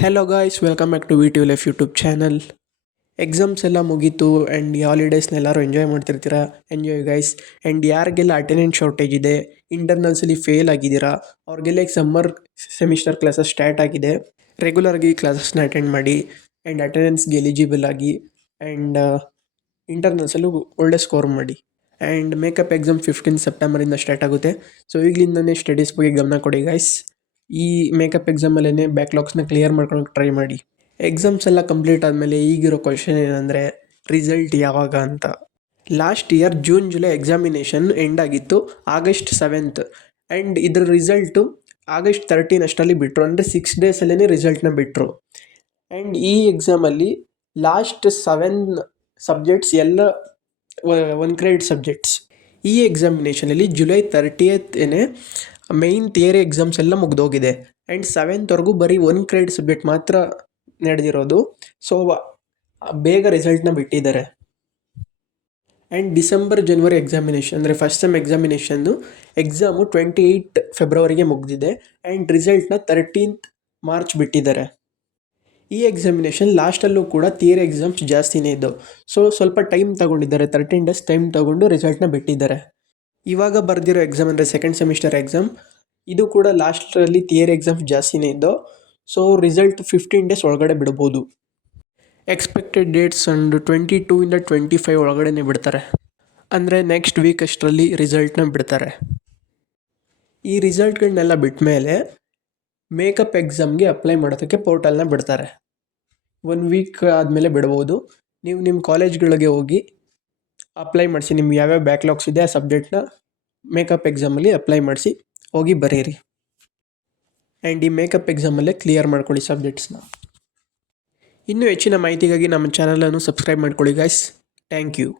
Hello guys, welcome back to V life YouTube channel. Exams ಎಲ್ಲ ಮುಗೀತು and ಈ ಹಾಲಿಡೇಸ್ನ ಎಲ್ಲರೂ ಎಂಜಾಯ್ ಮಾಡ್ತಿರ್ತೀರಾ. Enjoy guys. ಆ್ಯಂಡ್ ಯಾರಿಗೆಲ್ಲ ಅಟೆಂಡೆನ್ಸ್ ಶಾರ್ಟೇಜ್ ಇದೆ, ಇಂಟರ್ನಲ್ಸಲ್ಲಿ ಫೇಲ್ ಆಗಿದ್ದೀರಾ, ಅವ್ರಿಗೆಲ್ಲ ಈಗ ಸಮ್ಮರ್ ಸೆಮಿಸ್ಟರ್ ಕ್ಲಾಸಸ್ ಸ್ಟಾರ್ಟ್ ಆಗಿದೆ. ರೆಗ್ಯುಲರ್ಗೆ ಕ್ಲಾಸಸ್ನ ಅಟೆಂಡ್ ಮಾಡಿ ಆ್ಯಂಡ್ ಅಟೆಂಡೆನ್ಸ್ಗೆ ಎಲಿಜಿಬಲ್ ಆಗಿ ಆ್ಯಂಡ್ ಇಂಟರ್ನಲ್ಸಲ್ಲೂ ಒಳ್ಳೆ ಸ್ಕೋರ್ ಮಾಡಿ. ಆ್ಯಂಡ್ ಮೇಕಪ್ ಎಕ್ಸಾಮ್ 15 ಸೆಪ್ಟೆಂಬರಿಂದ ಸ್ಟಾರ್ಟ್ ಆಗುತ್ತೆ. ಸೊ ಈಗಲಿಂದನೇ ಸ್ಟಡೀಸ್ ಬಗ್ಗೆ ಗಮನ ಕೊಡಿ ಗೈಸ್. ಈ ಮೇಕಪ್ ಎಕ್ಸಾಮಲ್ಲೇ ಬ್ಯಾಕ್ಲಾಗ್ಸ್ನ ಕ್ಲಿಯರ್ ಮಾಡ್ಕೊಳಕ್ಕೆ ಟ್ರೈ ಮಾಡಿ. ಎಕ್ಸಾಮ್ಸ್ ಎಲ್ಲ ಕಂಪ್ಲೀಟ್ ಆದಮೇಲೆ ಈಗಿರೋ ಕ್ವಶನ್ ಏನಂದರೆ ರಿಸಲ್ಟ್ ಯಾವಾಗ ಅಂತ. Last year June July examination end ಆಗಿತ್ತು ಆಗಸ್ಟ್ 7th ಆ್ಯಂಡ್ ಇದರ ರಿಸಲ್ಟು ಆಗಸ್ಟ್ 13 ಅಷ್ಟರಲ್ಲಿ ಬಿಟ್ಟರು. ಅಂದರೆ 6 ಡೇಸಲ್ಲೇ ರಿಸಲ್ಟ್ನ ಬಿಟ್ಟರು. ಆ್ಯಂಡ್ ಈ ಎಕ್ಸಾಮಲ್ಲಿ ಲಾಸ್ಟ್ 7 ಸಬ್ಜೆಕ್ಟ್ಸ್ ಎಲ್ಲ 1 ಕ್ರೆಡಿಟ್ ಸಬ್ಜೆಕ್ಟ್ಸ್. ಈ ಎಕ್ಸಾಮಿನೇಷನಲ್ಲಿ ಜುಲೈ 30ನೇ ಮೈನ್ ಥಿಯರಿ ಎಕ್ಸಾಮ್ಸ್ ಎಲ್ಲ ಮುಗಿದೋಗಿದೆ ಆ್ಯಂಡ್ 7th ಬರೀ 1 ಕ್ರೆಡಿಟ್ ಸಬ್ಜೆಕ್ಟ್ ಮಾತ್ರ ನಡೆದಿರೋದು. ಸೊ ಬೇಗ ರಿಸಲ್ಟ್ನ ಬಿಟ್ಟಿದ್ದಾರೆ. ಆ್ಯಂಡ್ ಡಿಸೆಂಬರ್ ಜನವರಿ ಎಕ್ಸಾಮಿನೇಷನ್ ಅಂದರೆ ಫಸ್ಟ್ ಸೆಮ್ ಎಕ್ಸಾಮಿನೇಷನ್ನು ಎಕ್ಸಾಮು 28 ಫೆಬ್ರವರಿಗೆ ಮುಗಿದಿದೆ ಆ್ಯಂಡ್ ರಿಸಲ್ಟ್ನ 13th ಮಾರ್ಚ್ ಬಿಟ್ಟಿದ್ದಾರೆ. ಈ ಎಕ್ಸಾಮಿನೇಷನ್ ಲಾಸ್ಟಲ್ಲೂ ಕೂಡ ಥಿಯರಿ ಎಕ್ಸಾಮ್ಸ್ ಜಾಸ್ತಿನೇ ಇದ್ದವು. ಸೊ ಸ್ವಲ್ಪ ಟೈಮ್ ತಗೊಂಡಿದ್ದಾರೆ, 13 ಡೇಸ್ ಟೈಮ್ ತಗೊಂಡು ರಿಸಲ್ಟ್ನ ಬಿಟ್ಟಿದ್ದಾರೆ. ಇವಾಗ ಬರೆದಿರೋ ಎಕ್ಸಾಮ್ ಅಂದರೆ ಸೆಕೆಂಡ್ ಸೆಮಿಸ್ಟರ್ ಎಕ್ಸಾಮ್, ಇದು ಕೂಡ ಲಾಸ್ಟಲ್ಲಿ ಥಿಯರಿ ಎಕ್ಸಾಮ್ಸ್ ಜಾಸ್ತಿನೇ ಇದ್ದವು. ಸೊ ರಿಸಲ್ಟ್ 15 ಡೇಸ್ ಒಳಗಡೆ ಬಿಡ್ಬೋದು. ಎಕ್ಸ್ಪೆಕ್ಟೆಡ್ ಡೇಟ್ಸ್ ಅಂಡ್ 22 ಇಂದ 25 ಒಳಗಡೆ ಬಿಡ್ತಾರೆ. ಅಂದರೆ ನೆಕ್ಸ್ಟ್ ವೀಕ್ ಅಷ್ಟರಲ್ಲಿ ರಿಸಲ್ಟ್ನ ಬಿಡ್ತಾರೆ. ಈ ರಿಸಲ್ಟ್ಗಳನ್ನೆಲ್ಲ ಬಿಟ್ಟ ಮೇಲೆ ಮೇಕಪ್ ಎಕ್ಸಾಮ್ಗೆ ಅಪ್ಲೈ ಮಾಡೋದಕ್ಕೆ ಪೋರ್ಟಲ್ನ ಬಿಡ್ತಾರೆ. 1 ವೀಕ್ ಆದಮೇಲೆ ಬಿಡ್ಬೋದು. ನೀವು ನಿಮ್ಮ ಕಾಲೇಜ್ಗಳಿಗೆ ಹೋಗಿ ಅಪ್ಲೈ ಮಾಡಿಸಿ, ನಿಮ್ಗೆ ಯಾವ್ಯಾವ ಬ್ಯಾಕ್ಲಾಗ್ಸ್ ಇದೆ ಆ ಸಬ್ಜೆಕ್ಟ್ನ ಮೇಕಪ್ ಎಕ್ಸಾಮಲ್ಲಿ ಅಪ್ಲೈ ಮಾಡಿಸಿ ಹೋಗಿ ಬರೀರಿ. ಆ್ಯಂಡ್ ಈ ಮೇಕಪ್ ಎಕ್ಸಾಮಲ್ಲೇ ಕ್ಲಿಯರ್ ಮಾಡ್ಕೊಳ್ಳಿ ಸಬ್ಜೆಕ್ಟ್ಸ್ನ. ಇನ್ನೂ ಹೆಚ್ಚಿನ ಮಾಹಿತಿಗಾಗಿ ನಮ್ಮ ಚಾನಲನ್ನು ಸಬ್ಸ್ಕ್ರೈಬ್ ಮಾಡ್ಕೊಳ್ಳಿ ಗೈಸ್. Thank you.